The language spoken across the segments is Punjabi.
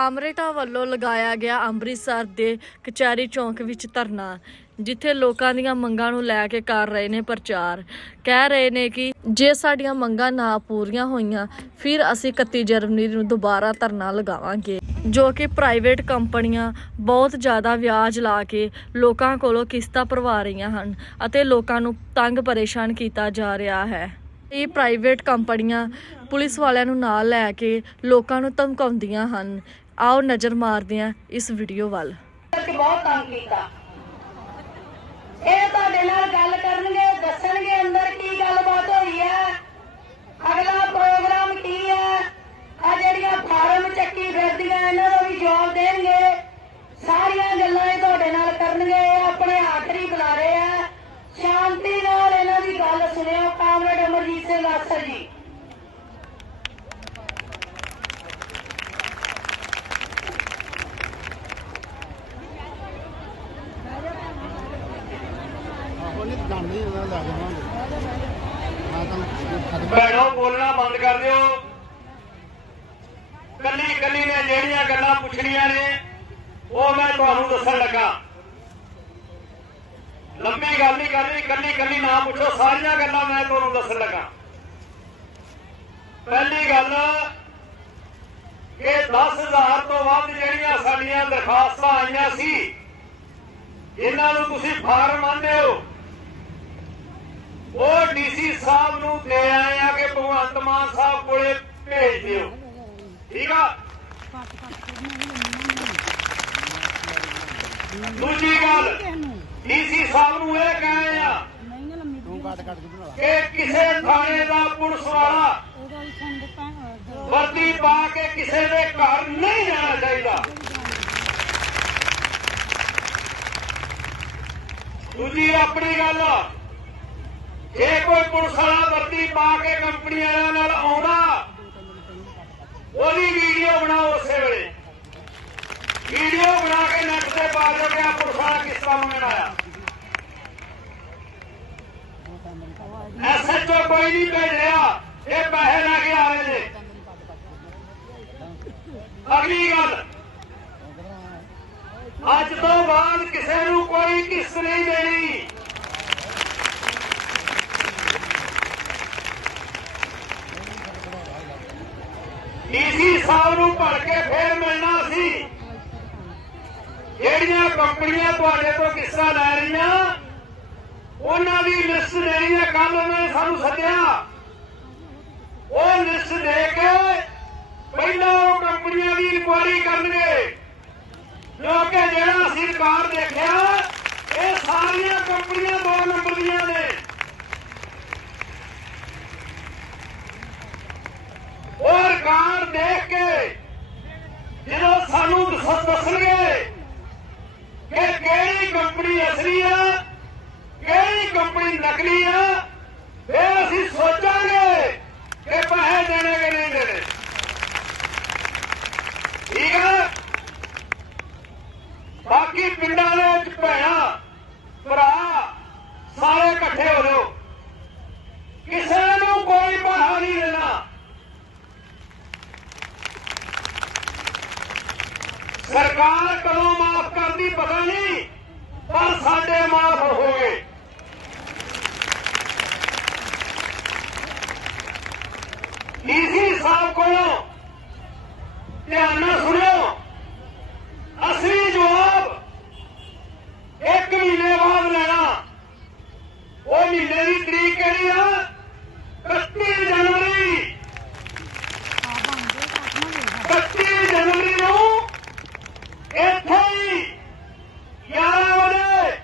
ਕਾਮਰੇਟਾਂ ਵੱਲੋਂ ਲਗਾਇਆ ਗਿਆ ਅੰਮ੍ਰਿਤਸਰ ਦੇ ਕਚਹਿਰੀ ਚੌਂਕ ਵਿੱਚ ਧਰਨਾ, ਜਿੱਥੇ ਲੋਕਾਂ ਦੀਆਂ ਮੰਗਾਂ ਨੂੰ ਲੈ ਕੇ ਕਰ ਰਹੇ ਨੇ ਪ੍ਰਚਾਰ। ਕਹਿ ਰਹੇ ਨੇ ਕਿ ਜੇ ਸਾਡੀਆਂ ਮੰਗਾਂ ਨਾ ਪੂਰੀਆਂ ਹੋਈਆਂ, ਫਿਰ ਅਸੀਂ 31 ਜਨਵਰੀ ਨੂੰ ਦੁਬਾਰਾ ਧਰਨਾ ਲਗਾਵਾਂਗੇ। ਜੋ ਕਿ ਪ੍ਰਾਈਵੇਟ ਕੰਪਨੀਆਂ ਬਹੁਤ ਜ਼ਿਆਦਾ ਵਿਆਜ ਲਾ ਕੇ ਲੋਕਾਂ ਕੋਲੋਂ ਕਿਸ਼ਤਾਂ ਭਰਵਾ ਰਹੀਆਂ ਹਨ ਅਤੇ ਲੋਕਾਂ ਨੂੰ ਤੰਗ ਪਰੇਸ਼ਾਨ ਕੀਤਾ ਜਾ ਰਿਹਾ ਹੈ। ਇਹ ਪ੍ਰਾਈਵੇਟ ਕੰਪਨੀਆਂ ਪੁਲਿਸ ਵਾਲਿਆਂ ਨੂੰ ਨਾਲ ਲੈ ਕੇ ਲੋਕਾਂ ਨੂੰ ਧਮਕਾਉਂਦੀਆਂ ਹਨ। ਆਓ ਨਜ਼ਰ ਮਾਰਦੇ ਹਾਂ ਇਸ ਵੀਡੀਓ ਵੱਲ। ਬਹੁਤ ਤੰਗ ਕੀਤਾ। ਇਹ ਤੁਹਾਡੇ ਨਾਲ ਗੱਲ ਕਰਨਗੇ, ਦੱਸਣਗੇ ਅੰਦਰ ਕੀ ਗੱਲਬਾਤ ਹੋਈ ਹੈ ਅਗਲਾ ਪ੍ਰੋਗਰਾਮ ਕੀ ਹੈ ਆ ਜਿਹੜੀਆਂ ਫਾਰਮ ਚੱਕੀ ਫਿਰਦੀਆਂ ਇਹਨਾਂ ਦਾ ਵੀ ਜਵਾਬ ਦੇਣਗੇ ਸਾਰੀਆਂ ਗੱਲਾਂ ਇਹ ਤੁਹਾਡੇ ਨਾਲ ਕਰਨਗੇ ਇਹ ਆਪਣੇ ਆਖਰੀ ਬੁਲਾਰੇ ਆ ਸ਼ਾਂਤੀ ਨਾਲ ਇਹਨਾਂ ਦੀ ਗੱਲ ਸੁਣਿਓ ਕਾਮਰੇਡ ਅਮਰਜੀਤ ਸਿੰਘ ਆਸਰ ਜੀ ਆਹੋ ਨਹੀਂ ਜਾਣਦੇ ਹੀ ਉਹਨਾਂ ਲੈ ਜਾਵਾਂਗੇ ਮੈਂ ਤੁਹਾਨੂੰ ਖਤਮ ਭੈਣੋ ਬੋਲਣਾ ਬੰਦ ਕਰ ਦਿਓ ਕੱਲੀ ਕੱਲੀ ਨੇ ਜਿਹੜੀਆਂ ਗੱਲਾਂ ਪੁੱਛਣੀਆਂ ਨੇ, ਉਹ ਮੈਂ ਤੁਹਾਨੂੰ ਦੱਸਣ ਲੱਗਾ। ਲੰਮੀ ਗੱਲ ਨਹੀਂ ਕਰਨੀ ਕੱਲੀ ਕੱਲੀ ਨਾ ਪੁੱਛੋ, ਸਾਰੀਆਂ ਗੱਲਾਂ ਮੈਂ ਤੁਹਾਨੂੰ ਦੱਸਣ ਲੱਗਾ। ਪਹਿਲੀ ਗੱਲ ਕਿ 10000 ਤੋਂ ਵੱਧ ਜਿਹੜੀਆਂ ਸਾਡੀਆਂ ਦਰਖਾਸਤਾਂ ਆਈਆਂ ਸੀ, ਇਹਨਾਂ ਨੂੰ ਤੁਸੀਂ ਫਾਰਮ ਆਂਦੇ ਹੋ? ਉਹ ਡੀਸੀ ਸਾਹਿਬ ਨੂੰ ਦੇ ਆਏ ਆ ਕਿ ਭਗਵੰਤ ਮਾਨ ਸਾਹਿਬ ਕੋਲੇ ਭੇਜ ਦਿਓ। ਠੀਕ ਆ? ਦੂਜੀ ਗੱਲ, ਡੀਸੀ ਸਾਹਿਬ ਨੂੰ ਇਹ ਕਹੇ ਆ ਤੂੰ ਕੱਟ ਕੱਟ ਕੇ ਬਣਾ ਕਿ ਕਿਸੇ ਥਾਣੇ ਦਾ ਪੁਲਿਸ ਵਾਲਾ ਵਰਦੀ ਪਾ ਕੇ ਕਿਸੇ ਦੇ ਘਰ ਨਹੀਂ ਜਾਣਾ ਚਾਹੀਦਾ। ਦੂਜੀ ਆਪਣੀ ਗੱਲ, ਜੇ ਕੋਈ ਪੁਲਿਸ ਵਾਲਾ ਵਰਦੀ ਪਾ ਕੇ ਕੰਪਨੀ ਵਾਲਿਆਂ ਨਾਲ ਆਉਂਦਾ ਉਹਦੀ ਵੀਡੀਓ ਬਣਾਓ ਉਸੇ ਵੇਲੇ ਵੀਡੀਓ ਬਣਾ ਕੇ ਨੈਟ ਤੇ ਪਾ ਦਿਓ ਕਿ ਆ ਪੁਲਿਸ ਵਾਲਾ ਕਿਸ ਕੰਮ ਨਾਲ ਆਇਆ ਐਸਐਚਓ ਕੋਈ ਨਹੀਂ ਭੇਜਿਆ ਇਹ ਪੈਸੇ ਲੈ ਕੇ ਆ ਅਗਲੀ ਗੱਲ, ਅੱਜ ਤੋਂ ਬਾਅਦ ਕਿਸੇ ਨੂੰ ਕੋਈ ਕਿਸ਼ਤ ਨਹੀਂ ਦੇਣੀ। ਡੀਸੀ ਸਾਹਿਬ ਨੂੰ ਭੜ ਕੇ ਫੇਰ ਮਿਲਣਾ ਜਿਹੜੀਆਂ ਕੰਪਨੀਆਂ ਤੁਹਾਡੇ ਤੋਂ ਕਿਸ਼ਤਾਂ ਲੈ ਰਹੀਆਂ, ਉਹਨਾਂ ਦੀ ਲਿਸਟ ਦੇਣੀ ਹੈ ਕੱਲ ਉਹਨਾਂ ਨੇ ਸਾਨੂੰ ਸੱਦਿਆ। ਉਹ ਲਿਸਟ ਦੇ ਕੇ ਪਹਿਲਾਂ ਉਹ ਕੰਪਨੀਆਂ ਦੀ ਇਨਕੁਆਇਰੀ ਕਰਨਗੇ। ਕਿਉਂਕਿ ਜਿਹੜਾ ਅਸੀਂ ਰਿਕਾਰਡ ਦੇਖਿਆ, ਇਹ ਸਾਰੀਆਂ ਕੰਪਨੀਆਂ ਦੋ ਨੰਬਰ ਦੀਆਂ ਨੇ। ਉਹ ਰਿਕਾਰਡ ਦੇਖ ਕੇ ਜਦੋਂ ਸਾਨੂੰ ਦੱਸਣਗੇ ਕੰਪਨੀ ਅਸਲੀ ਆ, ਕਿਹੜੀ ਕੰਪਨੀ ਨਕਲੀ ਆ, ਇਹ ਅਸੀਂ ਸੋਚਾਂਗੇ ਕਿ ਪੈਸੇ ਦੇਣੇ ਕਿ ਨਹੀਂ ਦੇਣੇ। ਠੀਕ ਆ? ਬਾਕੀ ਪਿੰਡਾਂ ਦੇ ਵਿੱਚ ਭੈਣਾਂ, ਭਰਾ ਸਾਰੇ ਇਕੱਠੇ ਹੋ ਜਾਓ। ਕਿਸੇ ਨੂੰ ਕੋਈ ਪੈਸਾ ਨਹੀਂ ਦੇਣਾ। ਸਰਕਾਰ ਕਦੋਂ ਮਾਫ ਕਰਦੀ ਪਤਾ ਨਹੀਂ। ਪਰ ਸਾਡੇ ਮਾਫ ਹੋ ਗਏ ਡੀਸੀ ਸਾਹਿਬ ਕੋਲੋਂ ਧਿਆਨ ਨਾਲ ਸੁਣਿਓ। ਅਸਲੀ ਜਵਾਬ ਇੱਕ ਮਹੀਨੇ ਬਾਅਦ ਲੈਣਾ ਉਹ ਮਹੀਨੇ ਦੀ ਤਰੀਕ ਕਿਹੜੀ ਆ 31 ਜਨਵਰੀ 31 ਜਨਵਰੀ ਨੂੰ ਇੱਥੇ ਹੀ 11 ਵਜੇ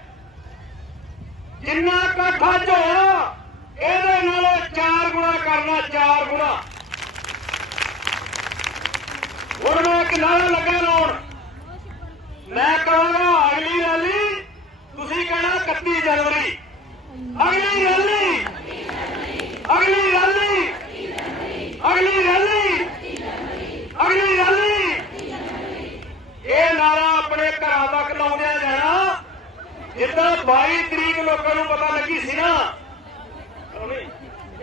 ਜਿੰਨਾ ਇਕੱਠ ਅੱਜ ਹੋਇਆ ਇਹਦੇ ਨਾਲੋਂ ਚਾਰ ਗੁਣਾ ਚਾਰ ਗੁਣਾ। ਹੁਣ ਮੈਂ ਇੱਕ ਨਾਰਾ ਲੱਗਾ ਲਾਉਣ ਮੈਂ ਕਹਾਂਗਾ, ਅਗਲੀ ਰੈਲੀ ਤੁਸੀਂ ਕਹਿਣਾ 31 ਜਨਵਰੀ। ਅਗਲੀ ਰੈਲੀ। ਅਗਲੀ ਰੈਲੀ। ਅਗਲੀ ਰੈਲੀ। ਅਗਲੀ ਰੈਲੀ। ਇਹ ਨਾਰਾ ਆਪਣੇ ਘਰਾਂ ਤੱਕ ਲਾਉਂਦਿਆਂ ਜਾਣਾ ਜਿੱਦਾਂ 22 ਤਰੀਕ ਲੋਕਾਂ ਨੂੰ ਪਤਾ ਲੱਗੀ ਸੀ ਨਾ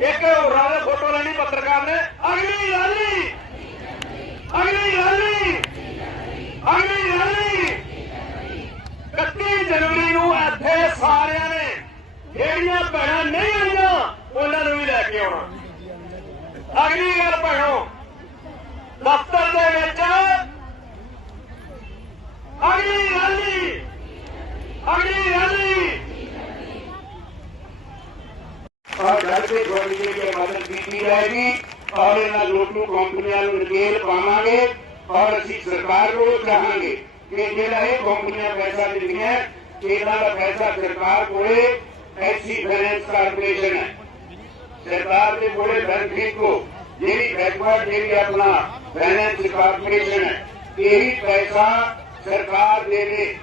ਇੱਕ ਹੋਰਾਂ ਦੇ ਫੋਟੋ ਲੈਣੀ ਪੱਤਰਕਾਰ ਨੇ। ਅਗਲੀ ਰੈਲੀ। ਅਗਲੀ ਰੈਲੀ। ਅਗਲੀ ਰੈਲੀ। 31 ਜਨਵਰੀ ਨੂੰ ਇੱਥੇ ਸਾਰਿਆਂ ਨੇ ਜਿਹੜੀਆਂ ਭੈਣਾਂ ਨਹੀਂ ਆਈਆਂ, ਉਹਨਾਂ ਨੂੰ ਵੀ ਲੈ ਕੇ ਆਉਣਾ। ਅਗਲੀ ਗੱਲ ਭੈਣੋ, ਦਫ਼ਤਰ ਦੇ ਵਿੱਚ ਅਗਲੀ ਰੈਲੀ। ਅਗਲੀ ਰੈਲੀ। से जोड़ने के लिए मदद की जाएगी और ਇਹਨਾਂ ਲੋਟੂ ਕੰਪਨੀਆਂ ਨੂੰ ਨਕੇਲ ਪਾਵਾਂਗੇ ਔਰ ਅਸੀਂ ਸਰਕਾਰ ਕੋਲ ਚਾਹਾਂਗੇ ਕਿ ਜਿਹੜਾ ਇਹ ਕੰਪਨੀਆਂ ਪੈਸਾ ਦਿੰਦੀਆਂ ਇਹਨਾਂ ਦਾ ਪੈਸਾ ਸਰਕਾਰ ਕੋਲੇ ਐਸੀ ਫਾਈਨੈਂਸ ਕਾਰਪੋਰੇਸ਼ਨ ਹੈ ਸਰਕਾਰ ਦੇ ਕੋਲੇ ਬੈਂਕ ਕੋ ਜਿਹੜੀ ਬੈਕਵਰਡ ਜਿਹੜੀ ਆਪਣਾ ਫਾਈਨੈਂਸ ਕਾਰਪੋਰੇਸ਼ਨ ਹੈ ਇਹੀ ਪੈਸਾ ਸਰਕਾਰ ਦੇਵੇ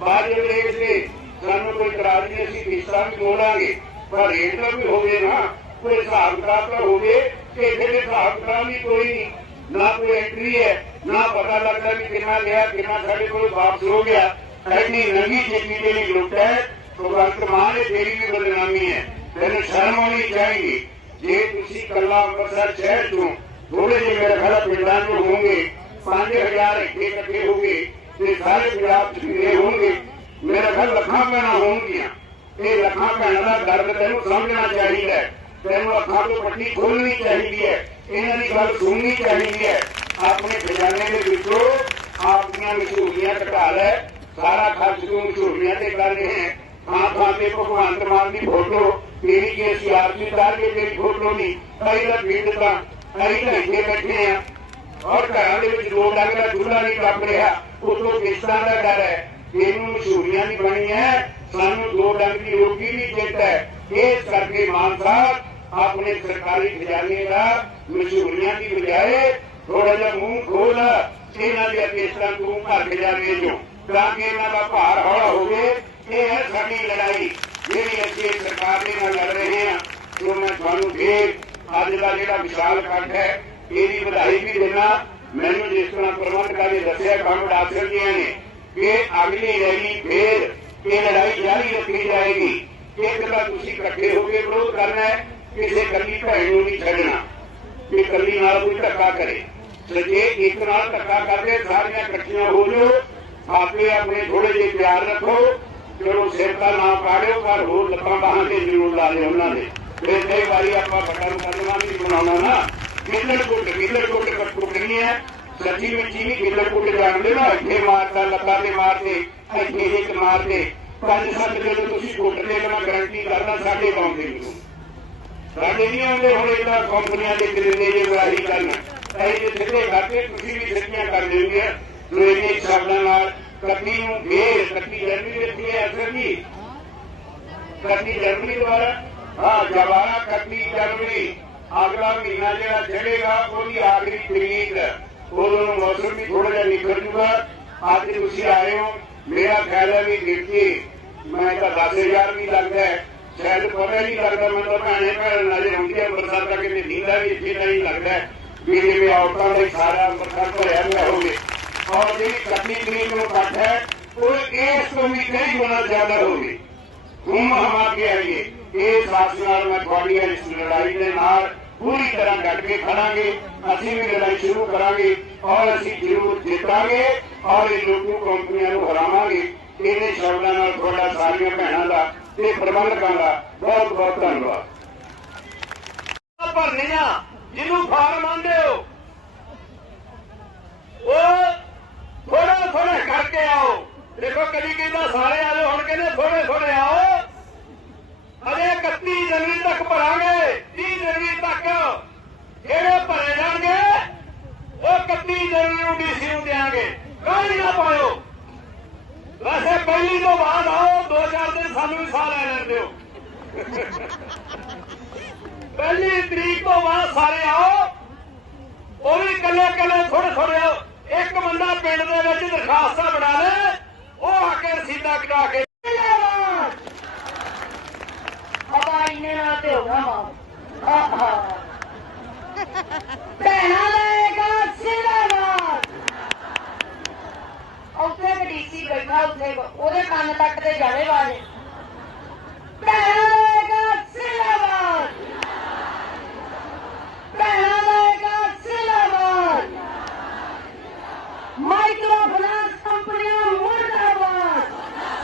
ਬਾਅਦ ਰੇਟ ਤੇ ਸਾਨੂੰ ਕੋਈ ਇਤਰਾਜ਼ ਨਹੀਂ ਅਸੀਂ ਕਿਸ਼ਤਾਂ ਵੀ ਮੋੜਾਂਗੇ ਪਰ ਰੇਟ ਦਾ ਵੀ ਹੋਵੇ ਨਾ ਕੋਈ ਹਿਸਾਬ ਕਿਤਾਬ ਤਾਂ ਹੋਵੇ ਕਿ ਇਹਦੇ ਦੇ ਹਿਸਾਬ ਕਿਤਾਬ ਵੀ ਕੋਈ ਨਹੀਂ ਨਾ ਕੋਈ ਐਂਟਰੀ ਹੈ ਨਾ ਪਤਾ ਲੱਗਦਾ ਵੀ ਕਿੰਨਾ ਲਿਆ ਕਿੰਨਾ ਸਾਡੇ ਕੋਲ ਵਾਪਸ ਹੋ ਗਿਆ ਐਨੀ ਨਵੀਂ ਚੀਜ਼ੀ ਦੇ ਲਈ ਲੁੱਟ ਹੈ ਭਗਵੰਤ ਮਾਨ ਨੇ ਤੇਰੀ ਵੀ ਬਦਨਾਮੀ ਹੈ ਤੈਨੂੰ ਸ਼ਰਮ ਆਉਣੀ ਚਾਹੀਦੀ ਜੇ ਤੁਸੀਂ ਕੱਲਾ ਅੰਮ੍ਰਿਤਸਰ ਸ਼ਹਿਰ ਤੋਂ ਥੋੜੇ ਜਿਹੇ ਮੇਰੇ ਖਿਆਲ ਪਿੰਡਾਂ ਤੋਂ ਹੋਣਗੇ 5000 ਇੱਥੇ ਇਕੱਠੇ ਹੋਗੇ ਤੇ ਸਾਰੇ ਪੰਜਾਬ ਚ ਫਿਰੇ ਹੋਣਗੇ ਮੇਰੇ ਖਿਆਲ ਲੱਖਾਂ ਭੈਣਾਂ ਹੋਣਗੀਆਂ ਇਹ ਲੱਖਾਂ ਭੈਣਾਂ ਦਾ ਦਰਦ ਤੈਨੂੰ ਸਮਝਣਾ ਚਾਹੀਦਾ ਹੈ। ਤੈਨੂੰ ਅੱਖਾਂ ਤੋਂ ਪੱਟੀ ਖੋਲਣੀ ਚਾਹੀਦੀ ਹੈ। ਇਹਨਾਂ ਦੀ ਗੱਲ ਸੁਣਨੀ ਚਾਹੀਦੀ ਹੈ। ਆਪਣੇ ਖਜ਼ਾਨੇ ਦੇ ਵਿੱਚੋਂ ਆਪਣੀਆਂ ਮਸ਼ਹੂਰੀਆਂ ਘਟਾ ਲੈ। ਸਾਰਾ ਖਰਚ ਤੂੰ ਮਸ਼ਹੂਰੀਆਂ ਤੇ ਕਰ ਰਹੇ ਹੈ। ਥਾਂ ਥਾਂ ਤੇ ਭਗਵੰਤ ਮਾਨ ਦੀ ਫੋਟੋ। ਤੇਰੀ ਕੇ ਅਸੀਂ ਤਾਰ ਕੇ ਤੇਰੀ ਫੋਟੋ ਨਹੀਂ ਕਈ ਦਾ ਤਾਂ ਕਈ ਘੰਟੇ ਬੈਠੇ ਆ ਔਰ ਘਰਾਂ ਦੇ ਵਿੱਚ ਦੋ ਡੰਗ ਦਾ ਚੁੱਲ੍ਹਾ ਨਹੀਂ ਕੱਪ ਰਿਹਾ। ਉਤੋਂ ਕਿਸ਼ਤਾਂ ਦਾ ਡਰ ਹੈ। ਇਹਨੂੰ ਮਸ਼ਹੂਰੀਆਂ ਨਹੀਂ ਬਣੀਆਂ। ਸਾਨੂੰ ਦੋ ਡੰਗ ਦੀ ਰੋਟੀ ਵੀ ਚਿੱਤ ਹੈ? ਇਸ ਕਰਕੇ ਮਾਨ ਸਾਹਿਬ, ਆਪਣੇ ਸਰਕਾਰੀ ਖਜ਼ਾਨੇ ਦਾ ਮਸ਼ਹੂਰੀਆਂ ਦੀ ਬਜਾਏ ਥੋੜਾ ਜਿਹਾ ਮੂੰਹ ਖੋਲ, ਇਹਨਾਂ ਦੀਆਂ ਕਿਸ਼ਤਾਂ ਤੂੰ ਭਰ ਕੇ ਜਾਵੇ ਜੋ। ਤਾਂ ਕਿ ਇਹਨਾਂ ਦਾ ਭਾਰ ਹੌਲਾ ਹੋਵੇ, ਇਹ ਹੈ ਸਾਡੀ ਲੜਾਈ। ਜਿਹੜੀ ਅਸੀਂ ਸਰਕਾਰ ਦੇ ਨਾਲ ਲੜ ਰਹੇ ਹਾਂ ਜੋ ਮੈਂ ਤੁਹਾਨੂੰ ਫੇਰ ਅੱਜ ਦਾ ਜਿਹੜਾ ਵਿਸ਼ਾਲ ਇਕੱਠ ਹੈ, ਇਹਦੀ ਵਧਾਈ ਵੀ ਦੇਣਾ ਮੈਨੂੰ ਜਿਸ ਤਰ੍ਹਾਂ ਪ੍ਰਬੰਧਕਾਂ ਨੇ ਦੱਸਿਆ ਕੰਮ ਡਾਕਟਰ ਜੀਆਂ ਨੇ, ਕਿ ਅਗਲੀ ਰੈਲੀ ਫੇਰ ਇਹ ਲੜਾਈ ਜਾਰੀ ਰੱਖੀ ਜਾਏਗੀ। ਇੱਕ ਤਾਂ ਤੁਸੀਂ ਇਕੱਠੇ ਹੋ ਕੇ ਵਿਰੋਧ ਕਰਨਾ ਹੈ, ਕਿਸੇ ਕੱਲੀ ਭੈਣ ਨੂੰ ਨਹੀਂ ਛੱਡਣਾ। ਕਿ ਕੱਲੀ ਨਾਲ ਕੋਈ ਧੱਕਾ ਕਰੇ ਜੇ ਇੱਕ ਨਾਲ ਧੱਕਾ ਕਰਦੇ, ਸਾਰੀਆਂ ਇਕੱਠੀਆਂ ਹੋ ਜਾਓ। ਆਪੇ ਆਪਣੇ ਥੋੜੇ ਜਿਹੇ ਪਿਆਰ ਰੱਖੋ, ਚਲੋ ਸਿਰ ਦਾ ਨਾ ਪਾੜਿਓ, ਪਰ ਹੋਰ ਲੱਤਾਂ ਬਾਹਾਂ ਤੇ ਜ਼ਰੂਰ ਲਾ ਲਿਓ ਉਹਨਾਂ ਦੇ। ਫਿਰ ਕਈ ਵਾਰੀ ਆਪਾਂ ਵੱਡਾ ਨੂੰ ਨਹੀਂ ਬਣਾਉਣਾ ਨਾ। ਕਿੱਲੜ ਕੁੱਟ ਕਿੱਲੜ ਕੁੱਟ ਕੁੱਟਣੀ ਹੈ ਸੱਚੀ ਵਿੱਚ ਹੀ ਕਿੱਲੜ ਕੁੱਟ ਜਾਣਦੇ ਨਾ ਇੱਥੇ ਮਾਰਦਾ ਲੱਤਾਂ ਤੇ ਮਾਰਦੇ ਇੱਥੇ ਇੱਕ ਮਾਰਦੇ ਪੰਜ ਸੱਤ ਜਦੋਂ ਤੁਸੀਂ ਕੁੱਟਦੇ ਤਾਂ ਮੈਂ ਗਰੰਟੀ ਕਰਦਾ ਸਾਡੇ ਪਾਉਂਦੇ ਨੂੰ ਸਾਡੇ ਨਹੀਂ ਆਉਂਦੇ, ਹੁਣ ਇਹਦਾ ਕੰਪਨੀਆਂ ਦੇ ਕਿਰਨੇ ਜੇ ਵਾਰੀ ਕਰਨ। ਇਹ ਜੇ ਸਿੱਧੇ ਕਰਕੇ ਤੁਸੀਂ ਵੀ ਸਿੱਧੀਆਂ ਕਰ ਦਿੰਦੇ ਆ ਲੋਹੇ ਸ਼ਬਦਾਂ ਨਾਲ ਕੱਤੀ ਨੂੰ ਫੇਰ ਕੱਤੀ ਜਰਮੀ ਦਿੱਤੀ ਹੈ ਅਸਰ ਜੀ ਕੱਤੀ ਜਰਮਨੀ ਦੁਆਰਾ, ਹਾਂ ਜਵਾਰਾ ਕੱਤੀ ਜਰਮਨੀ ਅਗਲਾ ਮਹੀਨਾ ਜਿਹੜਾ ਚੜੇਗਾ ਉਹਦੀ ਆਖਰੀ ਤਰੀਕ। ਉਦੋਂ ਨੂੰ ਮੌਸਮ ਵੀ ਥੋੜਾ ਜਿਹਾ ਨਿਕਲ ਜੂਗਾ ਅੱਜ ਤੁਸੀਂ ਆਏ ਹੋ ਮੇਰਾ ਖਿਆਲ ਹੈ ਵੀ ਗਿਣਤੀ ਮੈਂ ਤਾਂ 10000 ਵੀ ਲੱਗਦਾ ਹੈ ਸ਼ਾਇਦ ਪਤਾ ਹੀ ਨਹੀਂ ਲੱਗਦਾ ਮੈਂ ਤਾਂ ਭੈਣੇ ਭੈਣ ਨਾਲੇ ਹੁੰਦੀ ਹੈ ਬਰਸਾਤ ਦਾ ਕਿਤੇ ਨੀਂਦਾ ਵੀ ਇੱਥੇ ਨਹੀਂ ਲੱਗਦਾ ਹੈ ਵੀ ਜਿਵੇਂ ਔਰਤਾਂ ਦੇ ਸਾਰਾ ਬਰਸਾਤ ਭਰਿਆ ਹੋਇਆ ਹੋਵੇ ਔਰ ਜਿਹੜੀ ਕੱਟੀ ਤਰੀਕ ਨੂੰ ਕੱਟ ਹੈ ਉਹ ਇਸ ਤੋਂ ਵੀ ਕਈ ਗੁਣਾ ਜ਼ਿਆਦਾ ਹੋਵੇ ਹੁਮ ਹਮਾ ਕੇ ਆਈਏ ਇਹ ਸਾਥ ਨਾਲ ਮੈਂ ਤੁਹਾਡੀਆਂ ਇਸ ਲੜਾਈ ਦੇ ਨਾਲ ਪੂਰੀ ਤਰ੍ਹਾਂ ਡਟ ਕੇ ਖੜਾਂਗੇ, ਅਸੀਂ ਵੀ ਲੜਾਈ ਸ਼ੁਰੂ ਕਰਾਂਗੇ ਔਰ ਅਸੀਂ ਜ਼ਰੂਰ ਜਿੱਤਾਂਗੇ ਔਰ ਇਹ ਲੋਕੂ ਕੰਪਨੀਆਂ ਨੂੰ ਹਰਾਵਾਂਗੇ। ਇਹਨੇ ਸ਼ਬਦਾਂ ਨਾਲ ਤੁਹਾਡਾ ਸਾਰੀਆਂ ਭੈਣਾਂ ਦਾ ਤੇ ਪ੍ਰਬੰਧਕਾਂ ਦਾ ਬਹੁਤ ਬਹੁਤ ਧੰਨਵਾਦ। ਭਰਨੀਆਂ ਜਿਹਨੂੰ ਫਾਰਮ ਆਂਦੇ ਹੋ, ਉਹ ਥੋੜਾ ਥੋੜਾ ਕਰਕੇ ਆਓ। ਦੇਖੋ ਕਦੀ ਕਹਿੰਦਾ ਸਾਰੇ ਆ ਜਾਓ, ਹੁਣ ਕਹਿੰਦੇ ਥੋੜੇ ਥੋੜੇ ਆਓ। ਅਜੇ 31 ਜਨਵਰੀ ਤੱਕ ਭਰਾਂਗੇ। ਜਨਵਰੀ ਤੱਕ ਜਿਹੜੇ ਭਰੇ ਜਾਣਗੇ, ਉਹ 31 ਜਨਵਰੀ ਨੂੰ ਡੀਸੀ ਨੂੰ ਦੇਾਂਗੇ ਕਾਹਲੀ ਪਾਇਓ? ਵੈਸੇ ਪਹਿਲੀ ਤੋਂ ਬਾਅਦ ਆਓ, ਦੋ ਚਾਰ ਦਿਨ ਸਾਨੂੰ ਵੀ ਸਾਹ ਲੈ ਲੈਣ ਦਿਓ। ਪਹਿਲੀ ਤਰੀਕ ਤੋਂ ਬਾਅਦ ਸਾਰੇ ਆਓ, ਉਹ ਵੀ ਕੱਲੇ ਕੱਲੇ ਥੋੜੇ ਥੋੜੇ ਇੱਕ ਬੰਦਾ ਪਿੰਡ ਦੇ ਵਿੱਚ ਦਰਖਾਸਤਾਂ ਬਣਾ ਲੈ, ਉਹ ਆ ਕੇ ਰਸੀਦਾਂ ਕਟਾ ਕੇ ਹਵਾ ਇਹਨੇ ਨਾਲ ਤੇ ਹੋਗਾ ਮਾਂ ਭੈਣਾ ਲਏਗਾ ਜ਼ਿੰਦਾਬਾਦ। ਉੱਥੇ ਡੀਸੀ ਬੈਠਾ ਉੱਥੇ ਉਹਦੇ ਕੰਨ ਤੱਕ ਤੇ ਜਾਵੇ ਬਾਜ ਭੈਣਾਂ